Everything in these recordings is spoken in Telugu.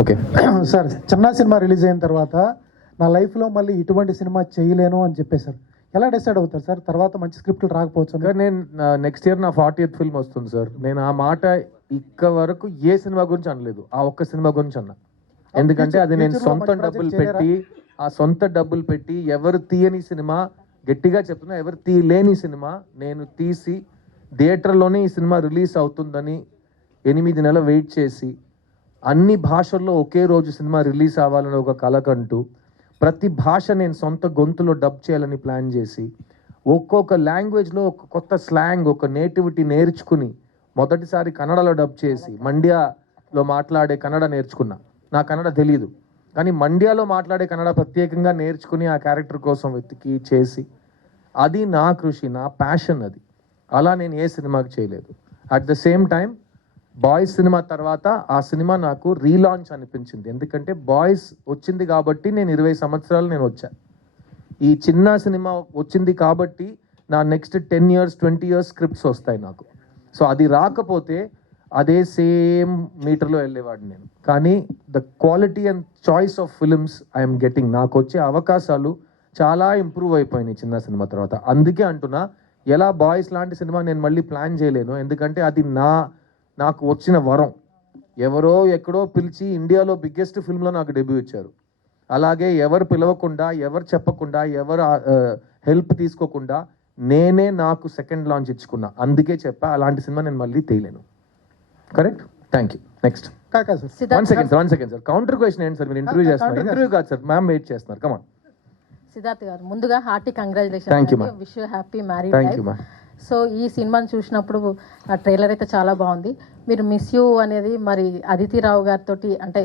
ఓకే సార్ చిన్న సినిమా రిలీజ్ అయిన తర్వాత నా లైఫ్లో మళ్ళీ ఇటువంటి సినిమా చేయలేను అని చెప్పేశారు. ఎలా డిసైడ్ అవుతారు సార్? తర్వాత మంచి స్క్రిప్ట్లు రాకపోవచ్చు. సార్ నేను నెక్స్ట్ ఇయర్ నా 40th ఫిల్మ్ వస్తుంది సార్. నేను ఆ మాట ఇక్క వరకు ఏ సినిమా గురించి అనలేదు, ఆ ఒక్క సినిమా గురించి అన్నా. ఎందుకంటే అది నేను సొంత డబ్బులు పెట్టి ఎవరు తీయని సినిమా, గట్టిగా చెప్తున్నా ఎవరు తీయలేని సినిమా నేను తీసి థియేటర్లోనే ఈ సినిమా రిలీజ్ అవుతుందని 8 నెలలు వెయిట్ చేసి అన్ని భాషల్లో ఒకే రోజు సినిమా రిలీజ్ అవ్వాలని ఒక కలకంటూ ప్రతి భాష నేను సొంత గొంతులో డబ్ చేయాలని ప్లాన్ చేసి ఒక్కొక్క లాంగ్వేజ్లో ఒక కొత్త స్లాంగ్, ఒక నేటివిటీ నేర్చుకుని మొదటిసారి కన్నడలో డబ్ చేసి మండ్యాలో మాట్లాడే కన్నడ నేర్చుకున్నా. నా కన్నడ తెలియదు కానీ మండ్యాలో మాట్లాడే కన్నడ ప్రత్యేకంగా నేర్చుకుని ఆ క్యారెక్టర్ కోసం వెతికి చేసి, అది నా కృషి, నా ప్యాషన్. అది అలా నేను ఏ సినిమాకి చేయలేదు. At the same time boys cinema తర్వాత ఆ సినిమా నాకు రీలాంచ్ అనిపించింది. ఎందుకంటే బాయ్స్ వచ్చింది కాబట్టి నేను 20 సంవత్సరాలు నేను వచ్చా. ఈ చిన్న సినిమా వచ్చింది కాబట్టి నా నెక్స్ట్ 10 years 20 years స్క్రిప్ట్స్ వస్తాయి నాకు. సో అది రాకపోతే అదే సేమ్ మీటర్లో వెళ్ళేవాడిని నేను. కానీ the quality and choice of films I'm getting, నాకు వచ్చే అవకాశాలు చాలా ఇంప్రూవ్ అయిపోయినాయి చిన్న సినిమా తర్వాత. అందుకే అంటున్నా, ఎలా బాయ్స్ లాంటి సినిమా నేను మళ్ళీ ప్లాన్ చేయలేను, ఎందుకంటే అది నాకు వచ్చిన వరం. ఎవరో ఎక్కడో పిలిచి ఇండియాలో బిగ్గెస్ట్ ఫిల్మ్లో నాకు డెబ్యూ ఇచ్చారు. అలాగే ఎవరు పిలవకుండా, ఎవరు చెప్పకుండా, ఎవరు హెల్ప్ తీసుకోకుండా నేనే నాకు సెకండ్ లాంచ్ ఇచ్చుకున్నా. అందుకే చెప్పా అలాంటి సినిమా నేను మళ్ళీ తీయలేను. Correct? Thank you. Next one second sir. Counter question ఏంటి సార్? మీరు ఇంటర్వ్యూ చేస్తున్నారు. ఇంటర్వ్యూ కాదు సార్, మ్యామ్ వెయిట్ చేస్తున్నారు. కమాన్. సిద్ధార్థ్ గారు, ముందుగా hearty congratulation. Thank you ma'am. Wish you happy married thank you life. Ma'am. So ఈ సినిమాని చూసినప్పుడు ఆ ట్రైలర్ అయితే చాలా బాగుంది. మీరు మిస్ యూ అనేది మరి అదితి రావు గారితో, అంటే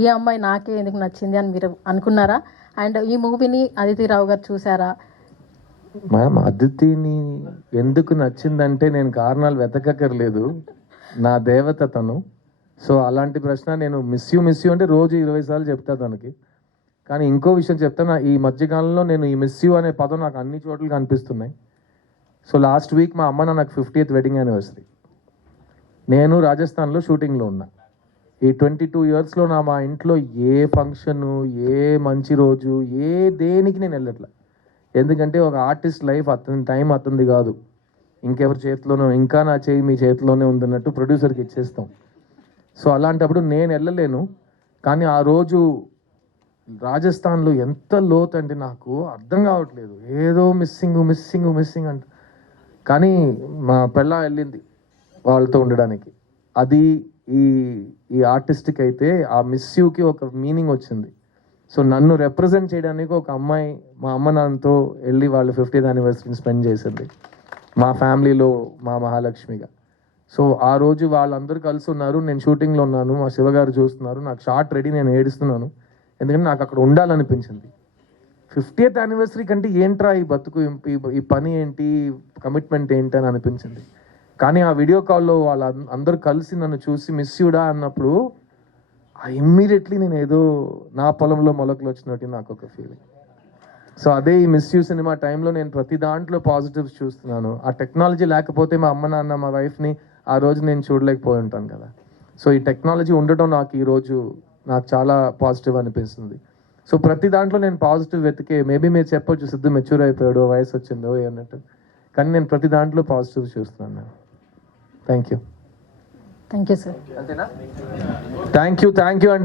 ఈ అమ్మాయి నాకే ఎందుకు నచ్చింది అని మీరు అనుకున్నారా? అండ్ ఈ మూవీని అదితి రావు గారు చూసారా? మ్యామ్, అదితిని ఎందుకు నచ్చిందంటే నేను కారణాలు వెతకక్కర్లేదు, నా దేవత తను. సో అలాంటి ప్రశ్న నేను మిస్ యూ అంటే రోజు 20 సార్లు చెప్తా తనకి. కానీ ఇంకో విషయం చెప్తాను, ఈ మధ్యకాలంలో నేను ఈ మిస్ యూ అనే పదం నాకు అన్ని చోట్ల కనిపిస్తున్నాయి. సో లాస్ట్ వీక్ మా అమ్మ నాకు 50th వెడ్డింగ్ యానివర్సరీ. నేను రాజస్థాన్లో షూటింగ్లో ఉన్నా. ఈ 22 yearsలో మా ఇంట్లో ఏ ఫంక్షను, ఏ మంచి రోజు, ఏ దేనికి నేను వెళ్ళట్లే. ఎందుకంటే ఒక ఆర్టిస్ట్ లైఫ్ అతని టైం అతనిది కాదు, ఇంకెవరి చేతిలోనో, ఇంకా నా చేయి మీ చేతిలోనే ఉందన్నట్టు ప్రొడ్యూసర్కి ఇచ్చేస్తాం. సో అలాంటప్పుడు నేను వెళ్ళలేను. కానీ ఆ రోజు రాజస్థాన్లో ఎంత లోతు అంటే నాకు అర్థం కావట్లేదు. ఏదో మిస్సింగ్ అంట. కానీ మా పెళ్ళాం వెళ్ళింది వాళ్ళతో ఉండడానికి. అది ఈ ఆర్టిస్ట్కి అయితే ఆ మిస్ యూకి ఒక మీనింగ్ వచ్చింది. సో నన్ను రిప్రజెంట్ చేయడానికి ఒక అమ్మాయి మా అమ్మ నాన్నతో వెళ్ళి వాళ్ళు 50th anniversary స్పెండ్ చేసింది మా ఫ్యామిలీలో, మా మహాలక్ష్మిగా. సో ఆ రోజు వాళ్ళందరూ కలిసి ఉన్నారు, నేను షూటింగ్లో ఉన్నాను, మా శివగారు చూస్తున్నారు, నాకు షార్ట్ రెడీ, నేను ఏడుస్తున్నాను. ఎందుకంటే నాకు అక్కడ ఉండాలనిపించింది. 50th anniversary కంటే ఏంట్రా ఈ బతుకు, ఈ పని ఏంటి, కమిట్మెంట్ ఏంటి అని అనిపించింది. కానీ ఆ వీడియో కాల్లో వాళ్ళ అందరూ కలిసి నన్ను చూసి మిస్ యూడా అన్నప్పుడు ఇమ్మీడియట్లీ నేను ఏదో నా పొలంలో మొలకలు వచ్చినట్టు నాకు ఒక ఫీలింగ్. సో అదే ఈ మిస్ యూ సినిమా టైంలో నేను ప్రతి దాంట్లో పాజిటివ్స్ చూస్తున్నాను. ఆ టెక్నాలజీ లేకపోతే మా అమ్మ నాన్న, మా వైఫ్ని ఆ రోజు నేను చూడలేకపోయి ఉంటాను కదా. సో ఈ టెక్నాలజీ ఉండటం నాకు ఈరోజు నాకు చాలా పాజిటివ్ అనిపిస్తుంది. సో ప్రతి దాంట్లో నేను పాజిటివ్ వెతికే, మేబీ మీరు చెప్పొచ్చు సిద్ధు మెచ్యూర్ అయిపోయాడు, వయసు వచ్చిందో అన్నట్టు, కానీ నేను ప్రతి దాంట్లో పాజిటివ్ చూస్తున్నాను. Thank you. Thank you sir. Thank you.